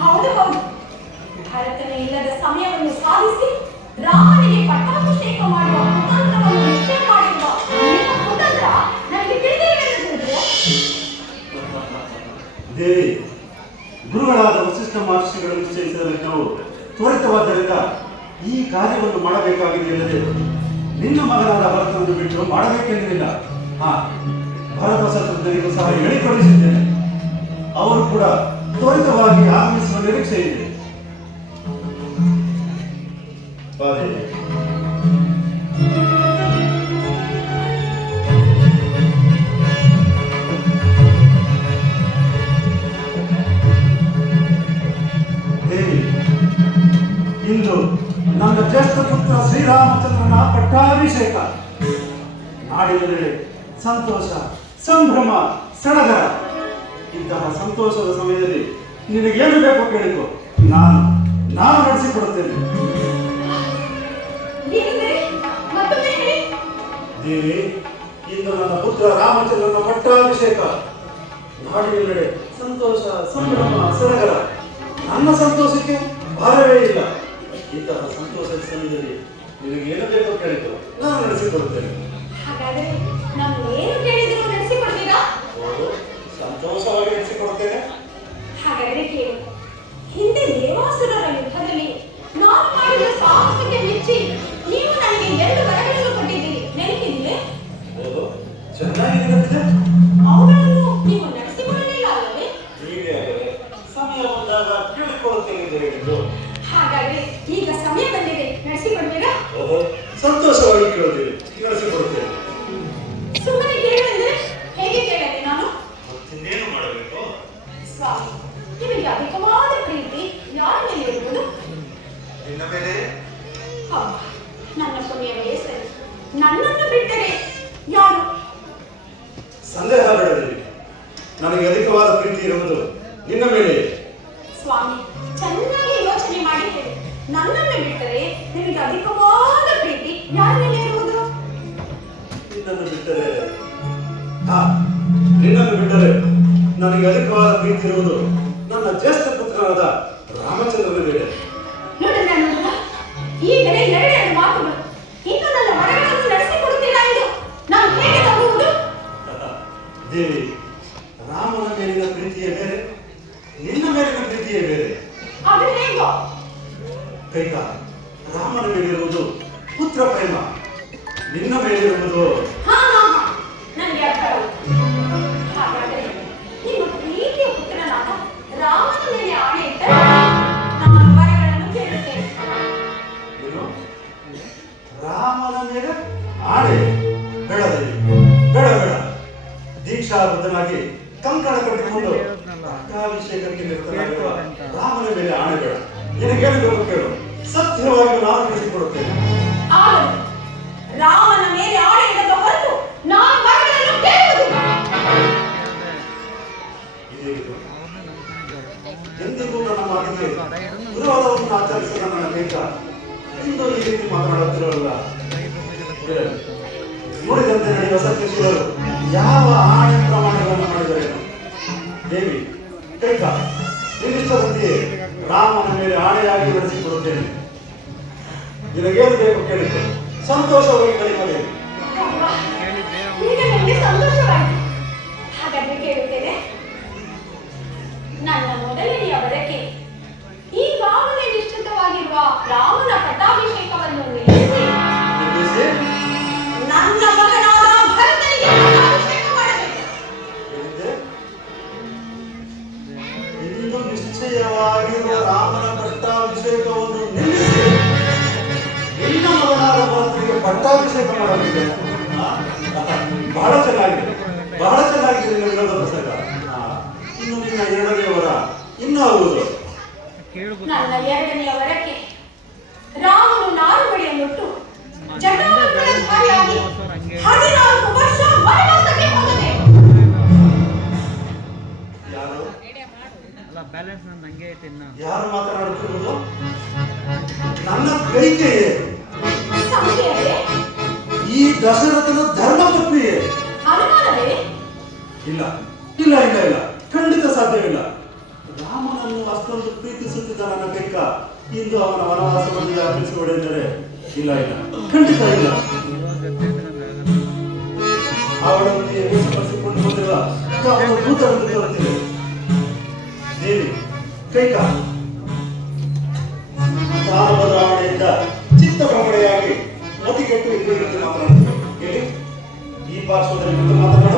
ಹೌದು ಹೌದು, ಭರತನ ಇಲ್ಲದ ಸಮಯವನ್ನು ಸಾಧಿಸಿ ರಾಮನಿಗೆ ಪಟ್ಟಾಭಿಷೇಕ ಮಾಡುವ ಕುತಂತ್ರವನ್ನು ನಿಶ್ಚಯ ಮಾಡಿರುವ ನಿಮ್ಮ ಕುತಂತ್ರ ನನಗೆ ತಿಳಿದಿರಬೇಕೆಂದಿದೆ. ದೇವಿ, ಗುರುಗಳಾದ ವಸಿಷ್ಠ ಮಹರ್ಷಿಗಳು ನಿಶ್ಚಯಿಸಿದ ನಾವು ತ್ವರಿತವಾದ್ದರಿಂದ ಈ ಕಾರ್ಯವನ್ನು ಮಾಡಬೇಕಾಗಿದೆಯಲ್ಲದೆ ನಿನ್ನ ಮಗನಾದ ಭರತನನ್ನು ಬಿಟ್ಟು ಮಾಡಬೇಕೆಂದಿಲ್ಲ. ಭರತ ಶತ್ರುಘ್ನರಿಗೂ ಸಹ ಹೇಳಿಕೊಡಿಸಿದ್ದೇನೆ. ಅವರು ಕೂಡ ತ್ವರಿತವಾಗಿ ಆಗಮಿಸುವ ನಿರೀಕ್ಷೆ ಇದೆ. ದೇವಿ, ಇಂದು ನನ್ನ ಜ್ಯೇಷ್ಠ ಪುತ್ರ ಶ್ರೀರಾಮಚಂದ್ರನ ಪಟ್ಟಾಭಿಷೇಕ. ನಾಡಿನೆಲ್ಲೆಡೆ ಸಂತೋಷ, ಸಂಭ್ರಮ, ಸಡಗರ. ಇಂತಹ ಸಂತೋಷದ ಸಮಯದಲ್ಲಿ ನಿನಗೇನು ಬೇಕು ಕೇಳಿಕೊ, ನಾನು ನಡೆಸಿಕೊಡುತ್ತೇನೆ. ದೇವಿ, ಇಂದು ನನ್ನ ಪುತ್ರ ರಾಮಚಂದ್ರನ ಪಟ್ಟಾಭಿಷೇಕ. ನಾಡಿನೆಲ್ಲೆಡೆ ಸಂತೋಷ, ಸಂಭ್ರಮ, ಸಡಗರ. ನನ್ನ ಸಂತೋಷಕ್ಕೆ ಭಾರವೇ ಇಲ್ಲ. ಇಂತಹ ಸಂತೋಷದ ಸಮಯದಲ್ಲಿ ನಿನಗೆ ಏನು ಬೇಕೋ ಕೇಳಿಕೊ, ನಾನು ನಡೆಸಿಕೊಡುತ್ತೇನೆ. ಹಾಗಾದರೆ ನಾನು ಏನು ಕೇಳಿದರೂ ನಡೆಸಿಕೊಡ್ತೀರಾ? ಸಂತೋಷವಾಗಿ ನಡೆಸಿಕೊಡುತ್ತೇನೆ. ಹಾಗಾದರೆ ಕೇಳಿ. ಹಿಂದೆ ದೇವಾಸುರರ ಯುದ್ಧದಲ್ಲಿ ನಾನು ಮಾಡಿದ ಸಾಹಸಕ್ಕೆ ಮೆಚ್ಚಿ ನೀವು ನನಗೆ 2 ವರಗಳನ್ನು ಕೊಟ್ಟಿದ್ದೀರಿ, ನೆನಪಿದೆ? ಚೆನ್ನಾಗಿ ನೆನಪಿದೆ. ಅವುಗಳನ್ನು ನೀವು ನಡೆಸಿಕೊಳ್ಳಲಿಲ್ಲ ಅಲ್ಲವೇ? ಹೀಗೆ ಸಮಯ ಬಂದಾಗ ಕೇಳಿಕೊಳ್ಳುತ್ತೇನೆ ಎಂದು ಹೇಳಿದ್ದು. ಹಾಗಾದರೆ ಈಗ ಸಮಯ ಬಂದಿದೆ, ನಡೆಸಿಕೊಡ್ತೀರಾ? ಸಂತೋಷವಾಗಿ ಕೇಳುತ್ತೇನೆ, ನಡೆಸಿಕೊಡುತ್ತೇನೆ. ಸುಮ್ಮನೆ ಕೇಳೆಂದರೆ ಹೇಗೆ ಕೇಳಲಿ ನಾನು? ಮತ್ತಿನ್ನೇನು ಮಾಡಬೇಕು? ಸ್ವಾಮಿ, ನಿಮಗೆ ಅಧಿಕವಾದ ಪ್ರೀತಿ ಯಾರ ಮೇಲೆ ಇರುವುದು? ನಿನ್ನ ಮೇಲೆ. ನನ್ನ ಪುಣ್ಯವೇ ಸರಿ. ನನ್ನನ್ನು ಬಿಟ್ಟರೆ ಯಾರು? ಸಂದೇಹ ಬೇಡದಲ್ಲಿ ನನಗೆ ಅಧಿಕವಾದ ಪ್ರೀತಿ ಇರುವುದು ನಿನ್ನ ಮೇಲೆ. ಸ್ವಾಮಿ, ಚೆನ್ನಾಗಿ ಯೋಚನೆ ಮಾಡಿ ಹೇಳಿ. ನನ್ನನ್ನು ಬಿಟ್ಟರೆ ನಿಮಗೆ ಅಧಿಕವಾದ ಪ್ರೀತಿ ಯಾರ ಮೇಲೆ ಇರುವುದು? ನಿನ್ನನ್ನು ಬಿಟ್ಟರೆ ನನಗೆ ಅಧಿಕವಾದ ಪ್ರೀತಿ ಇರುವುದು ನನ್ನ ಜ್ಯೇಷ್ಠ ಪುತ್ರನಾದ ರಾಮಚಂದ್ರನ ಮೇಲೆ. ನೋಡೋಣ, ಈಗಲೇ 2 ಮಾತುಗಳು. ಇನ್ನು ನನ್ನ ವರಗಳನ್ನು ನಡೆಸಿಕೊಡುತ್ತೀರಾ ಎಂದು ನಾನು ಹೇಗೆ ನಂಬುವುದು? ದೇವಿ, ರಾಮನ ಮೇಲಿನ ಪ್ರೀತಿಯೇ ಬೇರೆ, ನಿನ್ನ ಮೇಲಿನ ಪ್ರೀತಿಯೇ ಬೇರೆ. ಅದು ಹೇಗೋ? ಕೈಕ, ರಾಮನ ಮೇಲಿರುವುದು ಪುತ್ರ ಪ್ರೇಮ, ನಿನ್ನ ಮೇಲಿರುವುದು ನನಗೆ ಅರ್ಥವಾಯಿತು. ಹಾಗಾದರೆ ನಿಮ್ಮ ಪ್ರೀತಿಯ ಪುತ್ರನಾದ ರಾಮನ ಮೇಲೆ ಆಣೆ ಇಟ್ಟರೆ ನಾನು ವರಗಳನ್ನು ಕೇಳುತ್ತೇನೆ. ರಾಮನ ಮೇಲೆ ಆಣೆ? ಬೇಡ ದೇವಿ, ಬೇಡ. ದೀಕ್ಷಾಬದ್ಧನಾಗಿ ಕಂಕಣ ಕಟ್ಟಿಕೊಂಡು ಪಟ್ಟಾಭಿಷೇಕಕ್ಕೆ ನಿರತನಾಗಿರುವ ರಾಮನ ಮೇಲೆ ಆಣೆ ಬೇಡ. ನಿನಗೇನು ಬೇಕು ಕೇಳು, ಸತ್ಯವಾಗಿ ನಾನು ನಡೆಸಿಕೊಡುತ್ತೇನೆ. ರಾಮನ ಮೇಲೆ ಆಣೆ ಇಡದ ಹೊರತು ನಾನು ವರಗಳನ್ನು ಕೇಳುವುದಿಲ್ಲ. ಎಂದಿಗೂ ನನ್ನ ಮಾತಿಗೆ ವಿರೋಧವನ್ನು ಆಚರಿಸಿದ ನನ್ನ ಕೈಕ ಇಂದು ಈ ರೀತಿ ಮಾತನಾಡುತ್ತಿರಲ್ಲ. ನೋಡಿದಂತೆ ನಡೆಯುವ ಸತ್ಯಶೀಲರು ಯಾವ ಆಣೆ ಪ್ರಮಾಣಗಳನ್ನು ಮಾಡಿದರೆ ದೇವಿ, ಕೈಕ, ನಿನ್ನಿಷ್ಟದಂತೆಯೇ ರಾಮನ ಮೇಲೆ ಆಣೆಯಾಗಿ ನಡೆಸಿಕೊಡುತ್ತೇನೆ. ನಿನಗೇನು ಬೇಕು ಕೇಳಿತು, ಸಂತೋಷವಾಗಿ ಕಲಿಮಲೆ. ಈಗ ನನಗೆ ಸಂತೋಷವಾಯಿತು. ಹಾಗಾದ್ರೆ ಕೇಳುತ್ತೇನೆ. ನನ್ನ ಮೊದಲನೆಯ ವರಕ್ಕೆ ಈಗಾಗಲೇ ನಿಶ್ಚಿತವಾಗಿರುವ ರಾಮನ ಪಟ್ಟಾಭಿಷೇಕವನ್ನು ನಿಲ್ಲಿಸಿ ನನ್ನ ಮಗನಾದ ಭರತನಿಗೆ ಪಟ್ಟಾಭಿಷೇಕ ಮಾಡಬೇಕು. ಇಂದು ನಿಶ್ಚಯವಾಗಿರುವ ರಾಮನ ಪಟ್ಟಾಭಿಷೇಕವನ್ನು ನಿಲ್ಲಿಸಿ ನಿನ್ನ ಮಗನಾದ ಭರತನಿಗೆ ಪಟ್ಟಾಭಿಷೇಕ ಮಾಡಬೇಕು. ಬಹಳ ಚೆನ್ನಾಗಿದೆ, ಬಹಳ ಚೆನ್ನಾಗಿದೆ ನಿನ್ನ ವಿರೋಧ ಪ್ರಸಂಗ. ಇನ್ನು ನಿನ್ನ 2ನೇ ವರ ಇನ್ನು ಆಗುವುದು. ನನ್ನ 2ನೇ ವರಕ್ಕೆ ರಾಮನು ನಾರುಮಡಿಯನ್ನುಟ್ಟು ಜಟಾಯುಧಾರಿಯಾಗಿ 14 ವರ್ಷ ವನವಾಸಕ್ಕೆ ಹೋಗಬೇಕು. ಯಾರು ಮಾತನಾಡುತ್ತಿರುವುದು? ನನ್ನ ಕೈಕೆಯೇ, ಈ ದಶರಥನ ಧರ್ಮಪತ್ನಿಯೇ. ಅನುಮಾನವೇ? ಇಲ್ಲ ಇಲ್ಲ ಇಲ್ಲ ಇಲ್ಲ, ಖಂಡಿತ ಸಾಧ್ಯವಿಲ್ಲ. ರಾಮನ ನನ್ನನ್ನು ಅಷ್ಟೊಂದು ಪ್ರೀತಿಸುತ್ತಿದ್ದ ನನ್ನ ಕೈಕ ಇಂದು ಅವನ ವನವಾಸವನ್ನು ಆಚರಿಸುವುದೆಂದರೆ ಇಲ್ಲ ಇಲ್ಲ, ಖಂಡಿತ ಇಲ್ಲ. ಅವಳೊಂದಿಗೆ ವೇಷಪಡಿಸಿಕೊಂಡು ಬಂದಿರುವ ಭೂತವನ್ನು ತೋರುತ್ತಿದೆ. ದೇವಿ ಕೈಕ ಕಾಲ ಬದಲಾವಣೆಯಿಂದ ಚಿತ್ತಭ್ರಮಣೆಯಾಗಿ ಮತಿಗೆಟ್ಟು ಇಲ್ಲಿ ಮಾತನಾಡುತ್ತದೆ. ಈ ಪಾರ್ಶ್ವದಲ್ಲಿ ಮಾತನಾಡ